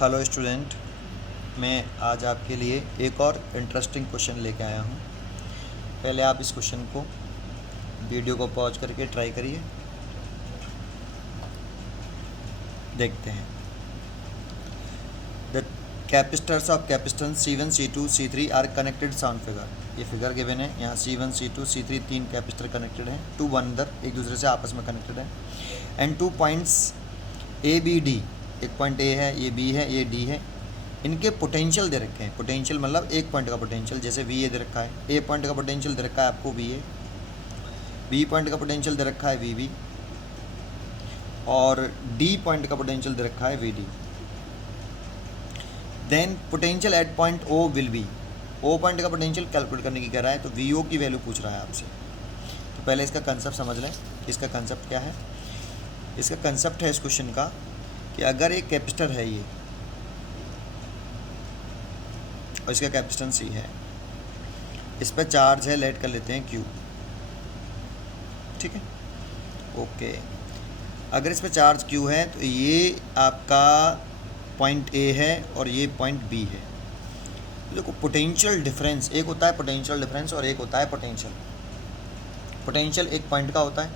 Hello student, मैं आज आपके लिए एक और इंटरेस्टिंग क्वेश्चन लेके आया हूँ। पहले आप इस क्वेश्चन को वीडियो को पॉज करके ट्राई करिए। देखते हैं। The capacitors of capacitance C1, C2, C3 are connected shown figure. ये फिगर गिवन है। यहाँ C1, C2, C3 तीन कैपेसिटर कनेक्टेड हैं। टू वन अंदर एक दूसरे से आपस में कनेक्टेड हैं। एंड टू पॉइंट्स ABD, एक पॉइंट A है, ये B है, ये D है। इनके पोटेंशियल दे रखे हैं। पोटेंशियल मतलब एक पॉइंट का पोटेंशियल, जैसे VA दे रखा है। A पॉइंट का पोटेंशियल दे रखा है आपको VA, B पॉइंट का पोटेंशियल दे रखा है VB, और D पॉइंट का पोटेंशियल दे रखा है VD। Then potential at point O will be. O point का पोटेंशियल कैलकुलेट करने की कह रहा है, तो VO की वैल्यू पूछ रहा है आपसे। तो पहले इसका कंसेप्ट समझ लें कि इसका कंसेप्ट क्या है। इसका कंसेप्ट है इस क्वेश्चन का कि अगर एक कैपेसिटर है ये और इसका कैपेसिटेंस C है, इस पर चार्ज है, लेट कर लेते हैं Q, ठीक है, ओके। अगर इस पर चार्ज Q है तो ये आपका पॉइंट A है और ये पॉइंट B है। देखो पोटेंशियल डिफरेंस, एक होता है पोटेंशियल डिफरेंस और एक होता है पोटेंशियल। पोटेंशियल एक पॉइंट का होता है,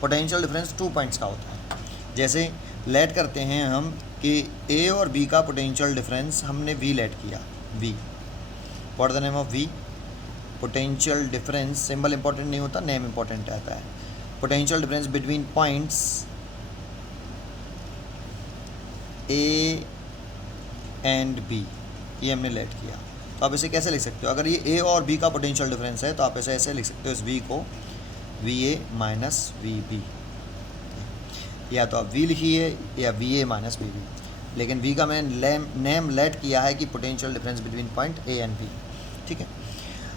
पोटेंशियल डिफरेंस 2 पॉइंट्स का होता है। जैसे लेट करते हैं हम कि A और B का पोटेंशियल डिफरेंस हमने V लेट किया, V, what the name of V, potential difference. Symbol important नहीं होता, नेम इंपॉर्टेंट रहता है। Potential difference between points A and B, ये हमने लेट किया। तो आप इसे कैसे लिख सकते हो? अगर ये A और B का पोटेंशियल डिफरेंस है तो आप इसे ऐसे लिख सकते हो, इस V को VA माइनस VB, या तो आप V लिखिए या VA माइनस VB, लेकिन V का मैंने नेम लेट किया है कि potential difference between point A and B, ठीक है।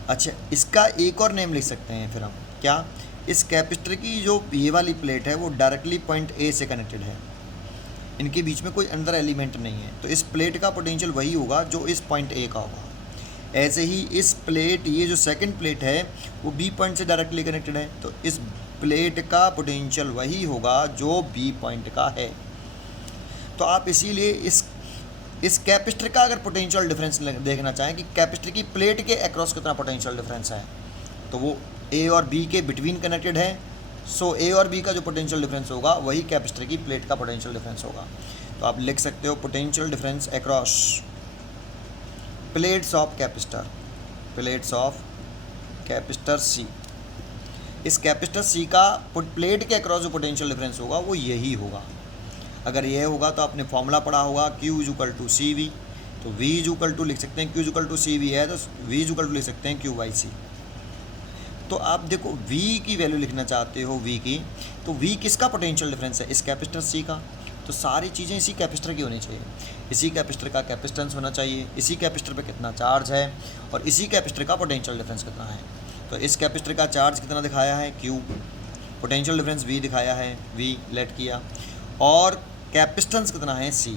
अच्छा, इसका एक और नेम लिख सकते हैं फिर हम, क्या? इस कैपेसिटर की जो ये वाली प्लेट है वो डायरेक्टली पॉइंट A से कनेक्टेड है, इनके बीच में कोई अंदर एलिमेंट नहीं है, तो इस प्लेट का पोटेंशियल वही होगा जो इस पॉइंट A का होगा। ऐसे ही इस प्लेट, ये जो सेकंड प्लेट है वो B पॉइंट से डायरेक्टली कनेक्टेड है, तो इस प्लेट का पोटेंशियल वही होगा जो B पॉइंट का है। तो आप इसीलिए इस कैपेसिटर का अगर पोटेंशियल डिफरेंस देखना चाहें कि कैपेसिटर की प्लेट के अक्रॉस कितना पोटेंशियल डिफरेंस है, तो वो A और B के बिटवीन कनेक्टेड है। सो A और B का जो पोटेंशियल डिफरेंस होगा वही कैपेसिटर की प्लेट का पोटेंशियल डिफरेंस होगा। तो आप लिख सकते हो potential difference across plates of capacitor, plates of capacitor C। इस कैपेसिटर C का प्लेट के अक्रॉस जो पोटेंशियल डिफरेंस होगा वो यही होगा। अगर ये होगा तो आपने फॉर्मूला पढ़ा होगा Q is equal to CV, तो V इज इक्वल टू लिख सकते हैं, Q is equal to CV है तो V इज इक्वल टू लिख सकते हैं Q/C। तो आप देखो V की वैल्यू लिखना चाहते हो, V की, तो V किसका पोटेंशियल डिफरेंस है? इस कैपेसिटर C का। तो सारी चीज़ें इसी कैपेसिटर की होनी चाहिए। इसी कैपेसिटर का कैपेसिटेंस होना चाहिए, इसी कैपेसिटर पे कितना चार्ज है, और इसी कैपेसिटर का पोटेंशियल डिफरेंस कितना है। तो इस कैपेसिटर का चार्ज कितना दिखाया है Q, पोटेंशियल डिफरेंस V दिखाया है, V लेट किया, और कैपेसिटेंस कितना है C।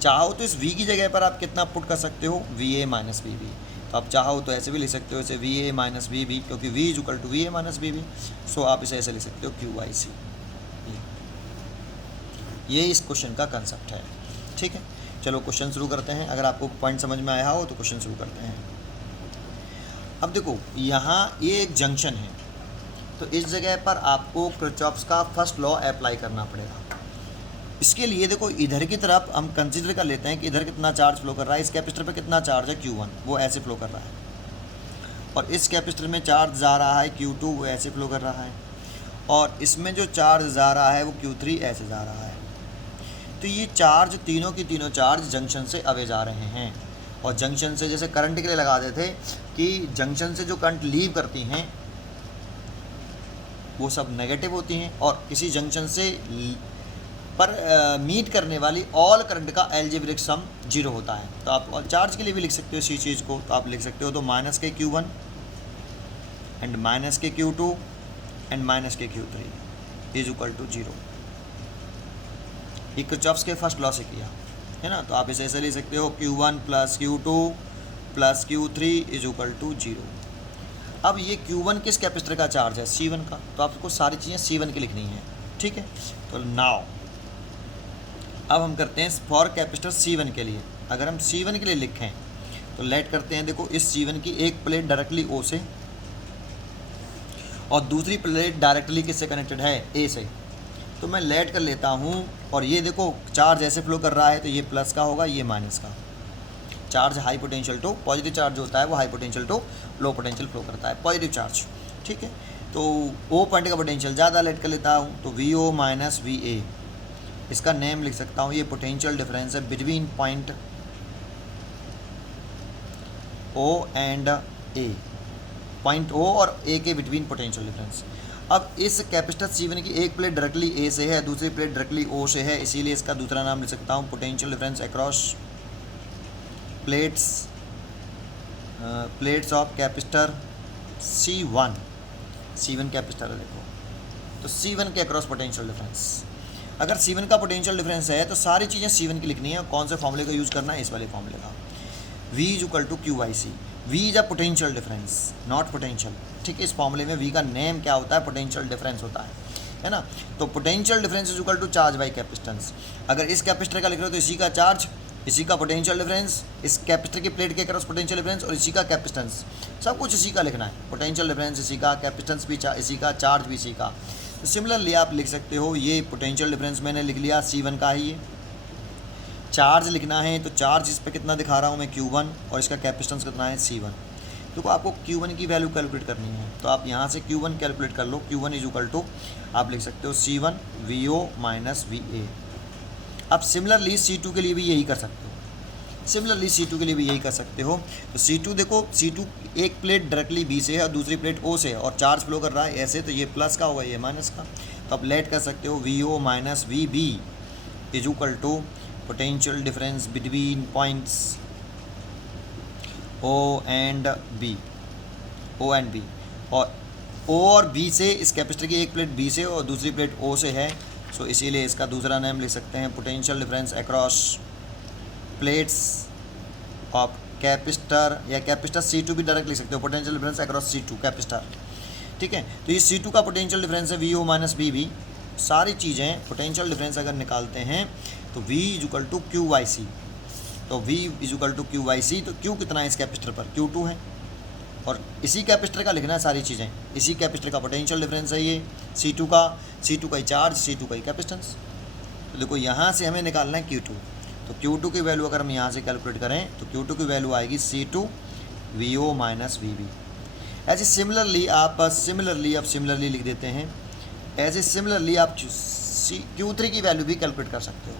चाहो तो इस V की जगह पर आप कितना पुट कर सकते हो, VA माइनस VB। तो आप चाहो तो ऐसे भी लिख सकते हो, इसे VA माइनस VB, क्योंकि V is equal to VA minus VB। So आप इसे ऐसे लिख सकते हो Q/C। ये इस क्वेश्चन का कंसेप्ट है, ठीक है। चलो क्वेश्चन शुरू करते हैं। अगर आपको पॉइंट समझ में आया हो तो क्वेश्चन शुरू करते हैं। अब देखो यहाँ ये एक जंक्शन है, तो इस जगह पर आपको किरचॉफ्स का फर्स्ट लॉ अप्लाई करना पड़ेगा। इसके लिए देखो इधर की तरफ हम कंसीडर कर लेते हैं कि इधर कितना चार्ज फ्लो कर रहा है, इस कैपेसिटर पे कितना चार्ज है Q1, वो ऐसे फ्लो कर रहा है, और इस कैपेसिटर में चार्ज जा रहा है Q2, वो ऐसे फ्लो कर रहा है, और इसमें जो चार्ज जा रहा है वो Q3 ऐसे जा रहा है। तो ये चार्ज तीनों की तीनों चार्ज जंक्शन से अवे जा रहे हैं, और जंक्शन से जैसे करंट के लिए लगा देते कि जंक्शन से जो करंट लीव करती हैं वो सब नेगेटिव होती हैं, और किसी जंक्शन से पर मीट करने वाली ऑल करंट का एल्जेब्रिक सम 0 होता है। तो आप चार्ज के लिए भी लिख सकते हो इसी चीज़ को, तो आप लिख सकते हो तो माइनस के Q1 एंड माइनस के Q2 एंड माइनस के Q3 इज इक्वल टू 0। ये किरचॉफ्स के फर्स्ट लॉ से किया है ना। तो आप इसे ऐसे लिख सकते हो Q1 plus Q2 plus Q3 is equal to 0। अब ये Q1 किस कैपेसिटर का चार्ज है? C1 का। तो आपको सारी चीज़ें C1 की लिखनी है, ठीक है। तो नाउ अब हम करते हैं फॉर कैपेसिटर C1 के लिए। अगर हम C1 के लिए लिखें तो लेट करते हैं, देखो इस C1 की एक प्लेट डायरेक्टली O से और दूसरी प्लेट डायरेक्टली किससे कनेक्टेड है, A से। तो मैं लेट कर लेता हूँ और ये देखो चार्ज ऐसे फ्लो कर रहा है, तो ये प्लस का होगा, ये माइनस का। Charge high potential to positive charge होता है, वो high potential to low potential flow करता है, पॉजिटिव चार्ज। ठीक है, तो O पॉइंट का पोटेंशियल ज़्यादा लेट कर लेता हूँ, तो VO माइनस VA, इसका नेम लिख सकता हूँ, ये पोटेंशियल डिफरेंस है between point O and A, point O और A के बिटवीन पोटेंशियल डिफरेंस। अब इस कैपेसिटर C1 की एक प्लेट डायरेक्टली A से है, दूसरी प्लेट डायरेक्टली O से है, इसीलिए इसका दूसरा नाम लिख सकता हूँ potential difference across plates of capacitor C1 capacitor है देखो, तो C1 के अक्रॉस पोटेंशियल डिफरेंस। अगर C1 का पोटेंशियल डिफरेंस है तो सारी चीज़ें C1 की लिखनी है, कौन से फॉर्मूले का यूज़ करना है, इस वाले फॉर्मूले का, V is equal to QIC। V is a potential difference not potential. ठीक है, इस फॉर्मूले में V का नेम क्या होता है, पोटेंशियल डिफरेंस होता है ना। तो potential difference is equal to charge by capacitance. अगर इस कैपेसिटर का लिख रहे हो तो इसी का चार्ज, इसी का पोटेंशियल डिफरेंस, इस कैपेसिटर की प्लेट के क्रॉस पोटेंशियल डिफरेंस और इसी का कैपेसिटेंस, सब कुछ इसी का लिखना है। पोटेंशियल डिफरेंस इसी का, कैपेसिटेंस भी इसी का, चार्ज भी इसी का। तो सिमिलरली आप लिख सकते हो, ये पोटेंशियल डिफरेंस मैंने लिख लिया C1 का ही है। चार्ज लिखना है तो चार्ज इस पर कितना दिखा रहा हूँ मैं, Q1, और इसका कैपेसिटेंस कितना है, C1। देखो आपको Q1 की वैल्यू कैलकुलेट करनी है, तो आप यहाँ से Q1 कैलकुलेट कर लो। Q1 इज इक्वल टू आप लिख सकते हो C1 VO माइनस VA। अब सिमिलरली C2 के लिए भी यही कर सकते हो, तो C2 देखो, C2 एक प्लेट डायरेक्टली B से है और दूसरी प्लेट O से है और चार्ज फ्लो कर रहा है ऐसे, तो ये प्लस का होगा, ये माइनस का। तो आप लेट कर सकते हो VO minus VB is equal to potential difference between points O and B, और O और B से, इस कैपेसिटर की एक प्लेट B से और दूसरी प्लेट O से है, सो इसीलिए इसका दूसरा नाम लिख सकते हैं potential difference across plates of capacitor, या कैपेसिटर C2 भी डायरेक्ट लिख सकते हो, potential difference across C2 capacitor. ठीक है, तो ये C2 का पोटेंशियल डिफरेंस है VO माइनस VB। सारी चीज़ें पोटेंशियल डिफरेंस अगर निकालते हैं तो V is equal to QIC, तो V is equal to QIC, तो Q कितना है इस कैपेसिटर पर, Q2 है, और इसी कैपेसिटर का लिखना है सारी चीज़ें, इसी कैपेसिटर का पोटेंशियल डिफरेंस है ये C2 का ही चार्ज, C2 का ही कैपेसिटेंस। तो देखो यहाँ से हमें निकालना है Q2, तो Q2 की वैल्यू अगर हम यहाँ से कैलकुलेट करें तो Q2 की वैल्यू आएगी C2 VO माइनस VB। ऐसे सिमिलरली आप सिमिलरली लिख देते हैं, ऐसे सिमिलरली आप Q3 की वैल्यू भी कैलकुलेट कर सकते हो,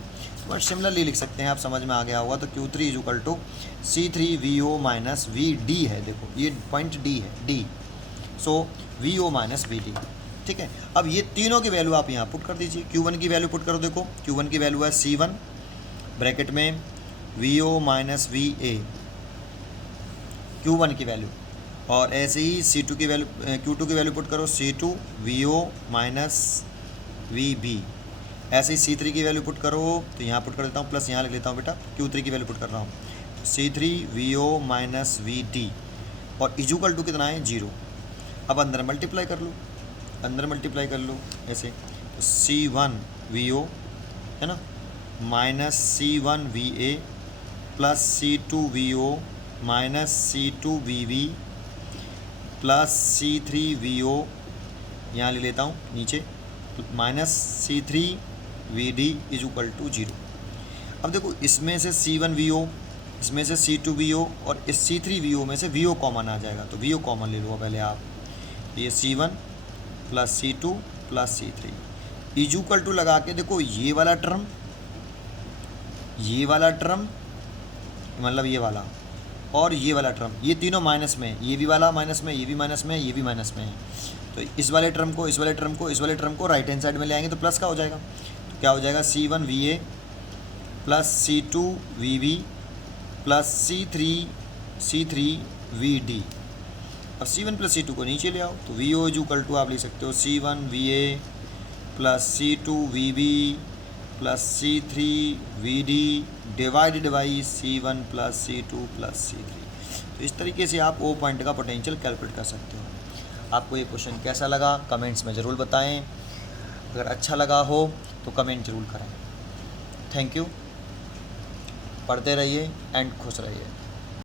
बट सिमिलरली लिख सकते हैं, आप समझ में आ गया होगा। तो Q3 is equal to C3 VO minus VD है, देखो ये पॉइंट D है, D, so VO minus VD। ठीक है, अब ये तीनों की वैल्यू आप यहाँ पुट कर दीजिए। Q1 की वैल्यू पुट करो, देखो Q1 की वैल्यू है C1 ब्रैकेट में VO माइनस VA, Q1 की वैल्यू, और ऐसे ही C2 की वैल्यू, Q2 की वैल्यू पुट करो C2 VO माइनस VB। ऐसे ही C3 की वैल्यू पुट करो, तो यहाँ पुट कर देता हूँ, प्लस यहाँ लिख लेता हूँ बेटा, Q3 की वैल्यू पुट कर रहा हूँ, C3 VO माइनस VD, और इजुकल टू कितना है 0। अब अंदर मल्टीप्लाई कर लो ऐसे, तो C1 VO है ना minus C1 VA plus C2 VO minus C2 VB plus C3 VO, यहाँ ले लेता हूँ नीचे, minus C3 VD is equal to 0। अब देखो इसमें से C1 VO, इसमें से C2 VO और इस C3 VO में से VO कॉमन आ जाएगा, तो VO कॉमन ले लो पहले आप, ये C1 plus C2 plus C3 is equal to लगा के देखो ये वाला टर्म मतलब ये वाला और ये वाला टर्म, ये तीनों माइनस में, ये भी वाला माइनस में, ये भी माइनस में, ये भी माइनस में है, तो इस वाले टर्म को राइट हैंड साइड में ले आएंगे तो प्लस का हो जाएगा। तो क्या हो जाएगा C1 VA plus C2 VB plus C3 VD। अब C1 प्लस C2 को नीचे ले आओ, तो VO इज इक्वल टू आप लिख सकते हो C1 VA plus C2 VB plus C3 VD divided by C1 plus C2 plus C3। तो इस तरीके से आप O पॉइंट का पोटेंशियल कैलकुलेट कर सकते हो। आपको ये क्वेश्चन कैसा लगा कमेंट्स में ज़रूर बताएं, अगर अच्छा लगा हो तो कमेंट ज़रूर करें। थैंक यू, पढ़ते रहिए एंड खुश रहिए।